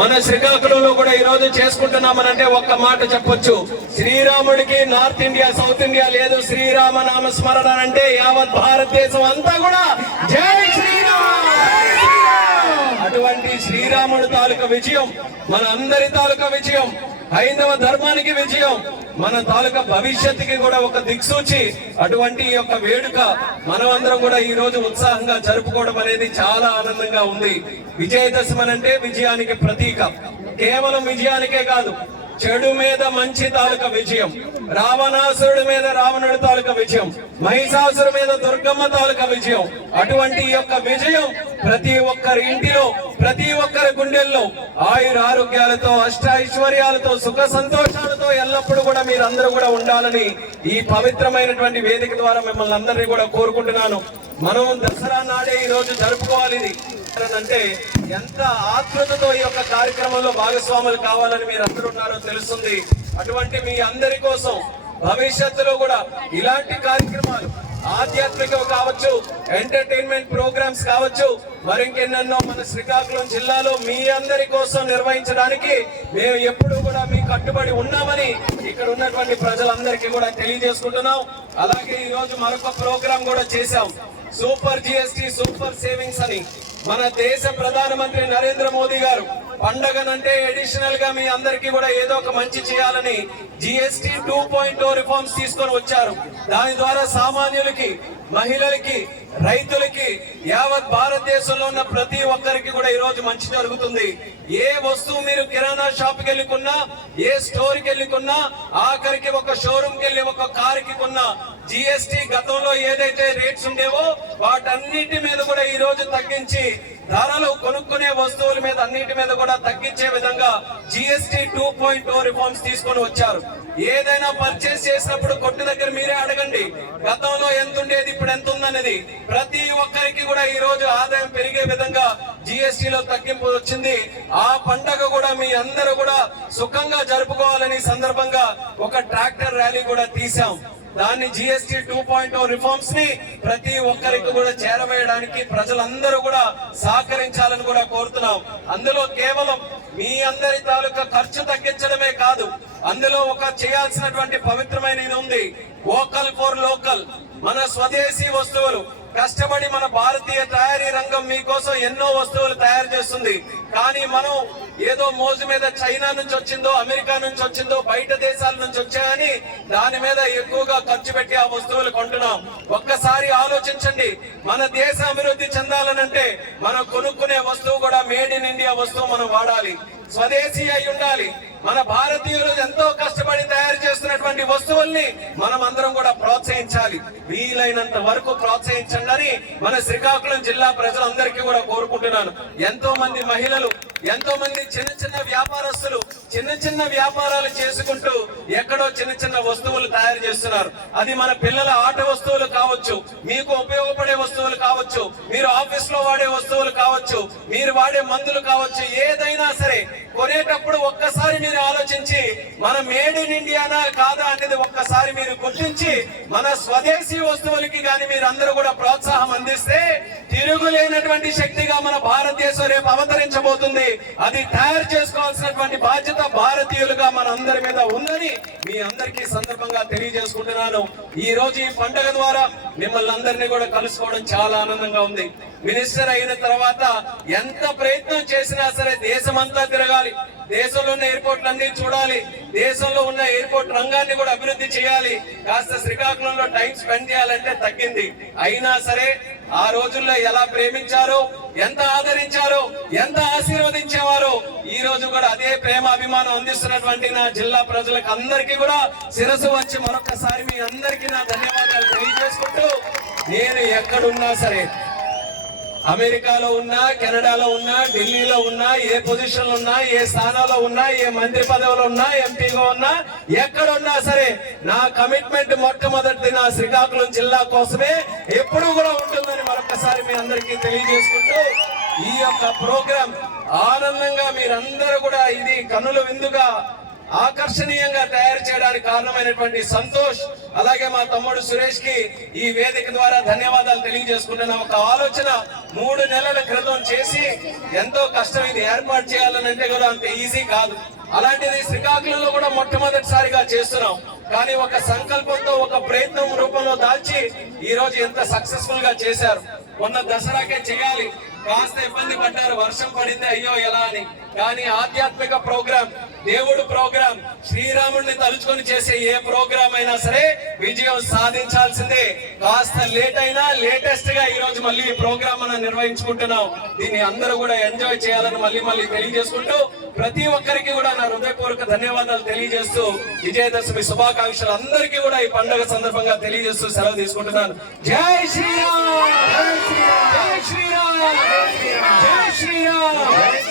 మన శ్రీకాకుళంలో కూడా ఈ రోజు చేసుకుంటున్నామనంటే ఒక్క మాట చెప్పొచ్చు. శ్రీరాముడికి నార్త్ ఇండియా సౌత్ ఇండియా లేదు. శ్రీరామ నామ స్మరణ అంటే యావత్ భారతదేశం అంతా కూడా జై శ్రీరామ్! అటువంటి శ్రీరాముడి తాలూకా విజయం మన అందరి తాలూకా విజయం హైందవ ధర్మానికి విజయం మన తాలూకా భవిష్యత్తుకి కూడా ఒక దిక్సూచి అటువంటి ఈ యొక్క వేడుక మనమందరం కూడా ఈ రోజు ఉత్సాహంగా జరుపుకోవడం అనేది చాలా ఆనందంగా ఉంది. విజయదశమి అంటే విజయానికి ప్రతీక. కేవలం విజయానికే కాదు చెడు మీద మంచి తాలూకా విజయం రావణాసురుడి మీద రావణుడి తాలూకా విజయం మహిషాసురు మీద దుర్గమ్మ తాలూకా విజయం. అటువంటి ఈ యొక్క విజయం ప్రతి ఒక్కరి ఇంటిలో ప్రతి ఒక్కరి గుండెల్లో ఆయుర ఆరోగ్యాలతో అష్టైశ్వర్యాలతో సుఖ సంతోషాలతో ఎల్లప్పుడూ కూడా మీరందరూ కూడా ఉండాలని ఈ పవిత్రమైనటువంటి వేదిక ద్వారా మిమ్మల్ని అందరినీ కూడా కోరుకుంటున్నాను. మనం దసరా నాడే ఈ రోజు జరుపుకోవాలి ఇది. అంటే ఎంత ఆతృతతో ఈ యొక్క కార్యక్రమంలో భాగస్వాములు కావాలని మీరు అందరూ ఉన్నారో తెలుస్తుంది. అటువంటి మీ అందరి కోసం భవిష్యత్తులో కూడా ఇలాంటి కార్యక్రమాలు ఆధ్యాత్మికం కావచ్చు ఎంటర్టైన్మెంట్ ప్రోగ్రామ్స్ కావచ్చు మరి ఇంకెన్నెన్నో మన శ్రీకాకుళం జిల్లాలో మీ అందరి కోసం నిర్వహించడానికి మేము ఎప్పుడు కూడా మీ కట్టుబడి ఉన్నామని ఇక్కడ ఉన్నటువంటి ప్రజలందరికీ కూడా తెలియజేసుకుంటున్నాం. అలాగే ఈ రోజు మరొక ప్రోగ్రాం కూడా చేశాం. సూపర్ జిఎస్టి సూపర్ సేవింగ్స్ అని. మన దేశ ప్రధానమంత్రి నరేంద్ర మోదీ గారు పండగనంటే అడిషనల్గా మీ అందరికీ కూడా ఏదో ఒక మంచి చేయాలని జిఎస్టి టూ పాయింట్ రిఫార్మ్స్ తీసుకొని వచ్చారు. దాని ద్వారా సామాన్యులకి మహిళలకి రైతులకి యావత్ భారతదేశంలో ఉన్న ప్రతి ఒక్కరికి కూడా ఈ రోజు మంచి జరుగుతుంది. ఏ వస్తువు మీరు కిరాణా షాప్కి వెళ్ళి కొన్నా ఏ స్టోర్కి వెళ్ళి కొన్నా ఆఖరికి ఒక షోరూమ్కి వెళ్ళి ఒక కార్కి కొన్నా జిఎస్టి గతంలో ఏదైతే రేట్స్ ఉండేవో వాటన్నిటి మీద కూడా ఈ రోజు తగ్గించి ధరలు కొనుక్కునే వస్తువుల మీద అన్నిటి మీద కూడా తగ్గించే విధంగా GST two point two reforms తీసుకొని వచ్చారు. ఏదైనా పర్చేస్ చేసినప్పుడు కొట్టు దగ్గర మీరే అడగండి. గతంలో ఎంత ఉండేది ఇప్పుడు ఎంత ఉందనేది ప్రతి ఒక్కరికి కూడా ఈ రోజు ఆదాయం పెరిగే విధంగా జిఎస్టిలో తగ్గింపు వచ్చింది. ఆ పండగ కూడా మీ అందరూ కూడా సుఖంగా జరుపుకోవాలని సందర్భంగా ఒక ట్రాక్టర్ ర్యాలీ కూడా తీసాం దాన్ని జిఎస్టి టూ పాయింట్ రిఫార్మ్స్ని ప్రతి ఒక్కరికి కూడా చేరవేయడానికి ప్రజలందరూ కూడా సహకరించాలని కూడా కోరుతున్నాం. అందులో కేవలం మీ అందరి తాలూకా ఖర్చు తగ్గించడమే కాదు అందులో ఒక చేయాల్సినటువంటి పవిత్రమైన ఇది ఉంది. Vocal for local. మన స్వదేశీ వస్తువులు కష్టపడి మన భారతీయ తయారీ రంగం మీకోసం ఎన్నో వస్తువులు తయారు చేస్తుంది. కానీ మనం ఏదో మోజు మీద చైనా నుంచి వచ్చిందో అమెరికా నుంచి వచ్చిందో బయట దేశాల నుంచి వచ్చాయని దాని మీద ఎక్కువగా ఖర్చు పెట్టి ఆ వస్తువులు కొంటున్నాం. ఒక్కసారి ఆలోచించండి. మన దేశ అభివృద్ధి చెందాలనంటే మనం కొనుక్కునే వస్తువు కూడా మేడ్ ఇన్ ఇండియా వస్తువు మనం వాడాలి. స్వదేశీ అయి ఉండాలి. మన భారతీయులు ఎంతో కష్టపడి చేస్తున్నటువంటి వస్తువుల్ని మనం అందరం కూడా ప్రోత్సహించాలి. వీలైనంత వరకు ప్రోత్సహించండి అని మన శ్రీకాకుళం జిల్లా ప్రజలందరికీ కూడా కోరుకుంటున్నాను. ఎంతో మంది మహిళలు ఎంతో మంది చిన్న చిన్న వ్యాపారస్తులు చిన్న చిన్న వ్యాపారాలు చేసుకుంటూ ఎక్కడో చిన్న చిన్న వస్తువులు తయారు చేస్తున్నారు. అది మన పిల్లల ఆట వస్తువులు కావచ్చు మీకు ఉపయోగపడే వస్తువులు కావచ్చు మీరు ఆఫీస్లో వాడే వస్తువులు కావచ్చు మీరు వాడే మందులు కావచ్చు ఏదైనా సరే కొనేటప్పుడు ఒక్కసారి మీరు ఆలోచించి మన మేడ్ ఇన్ ఇండియానా కాదా అనేది ఒక్కసారి మీరు గుర్తించి మన స్వదేశీ వస్తువులకి కానీ మీరు అందరూ కూడా ప్రోత్సాహం అందిస్తే తిరుగులేనటువంటి శక్తిగా మన భారతదేశం రేపు అవతరించబోతుంది. అది తయారు చేసుకోవాల్సినటువంటి బాధ్యత భారతీయులుగా మన అందరి మీద ఉందని మీ అందరికీ సందర్భంగా తెలియజేసుకుంటున్నాను. ఈ రోజు ఈ పండుగ ద్వారా మిమ్మల్ని అందరినీ కూడా కలుసుకోవడం చాలా ఆనందంగా ఉంది. మినిస్టర్ అయిన తర్వాత ఎంత ప్రయత్నం చేసినా సరే దేశమంతా తిరగాలి. దేశంలో ఉన్న ఎయిర్పోర్ట్లు అన్ని చూడాలి. దేశంలో ఉన్న ఎయిర్పోర్ట్ రంగాన్ని కూడా అభివృద్ధి చేయాలి. కాస్త శ్రీకాకుళంలో టైం స్పెండ్ చేయాలంటే తగ్గింది. అయినా సరే ఆ రోజుల్లో ఎలా ప్రేమించారో ఎంత ఆదరించారో ఎంత ఆశీర్వదించేవారో ఈ రోజు కూడా అదే ప్రేమ అభిమానం అందిస్తున్నటువంటి నా జిల్లా ప్రజలకు అందరికీ కూడా శిరసు వచ్చి మరొకసారి మీ అందరికీ నా ధన్యవాదాలు తెలియజేసుకుంటూ నేను ఎక్కడున్నా సరే అమెరికాలో ఉన్నా కెనడాలో ఉన్నా ఢిల్లీలో ఉన్నా ఏ పొజిషన్లో ఉన్నా ఏ స్థానాల్లో ఉన్నా ఏ మంత్రి పదవిలో ఉన్నా ఎంపీగా ఉన్నా ఎక్కడున్నా సరే నా కమిట్మెంట్ మొట్టమొదటి నా శ్రీకాకుళం జిల్లా కోసమే ఎప్పుడు కూడా ఉంటుందని మరొకసారి మీ అందరికీ తెలియజేసుకుంటూ ఈ యొక్క ప్రోగ్రాం ఆనందంగా మీరందరూ కూడా ఇది కనుల విందుగా ఆకర్షణీయంగా తయారు చేయడానికి కారణమైనటువంటి సంతోష్ అలాగే మా తమ్ముడు సురేష్కి ఈ వేదిక ద్వారా ధన్యవాదాలు తెలియజేసుకుంటున్నా ఒక ఆలోచన మూడు నెలల క్రితం చేసి ఎంతో కష్టం ఇది ఏర్పాటు చేయాలనంటే కూడా అంత ఈజీ కాదు. అలాంటిది శ్రీకాకుళంలో కూడా మొట్టమొదటిసారిగా చేస్తున్నాం. కానీ ఒక సంకల్పంతో ఒక ప్రయత్నం రూపంలో దాల్చి ఈ రోజు ఎంత సక్సెస్ఫుల్గా చేశారు. మొన్న దసరాకే చేయాలి. కాస్త ఇబ్బంది పడ్డారు వర్షం పడింది అయ్యో ఎలా అని. కానీ ఆధ్యాత్మిక ప్రోగ్రామ్ దేవుడు ప్రోగ్రామ్ శ్రీరాముడిని తలుచుకొని చేసే ఏ ప్రోగ్రామ్ అయినా సరే విజయం సాధించాల్సిందే. కాస్త లేట్ అయినా లేటెస్ట్గా ఈ రోజు మళ్ళీ ఈ ప్రోగ్రామ్ మనం నిర్వహించుకుంటున్నాం. దీన్ని అందరూ కూడా ఎంజాయ్ చేయాలని మళ్ళీ మళ్ళీ తెలియజేసుకుంటూ ప్రతి ఒక్కరికి కూడా నా హృదయపూర్వక ధన్యవాదాలు తెలియజేస్తూ విజయదశమి శుభాకాంక్షలు అందరికీ కూడా ఈ పండుగ సందర్భంగా తెలియజేస్తూ సెలవు తీసుకుంటున్నాను. జై శ్రీరామ్! జై శ్రీరామ్! జై శ్రీరామ్! జై శ్రీరామ్.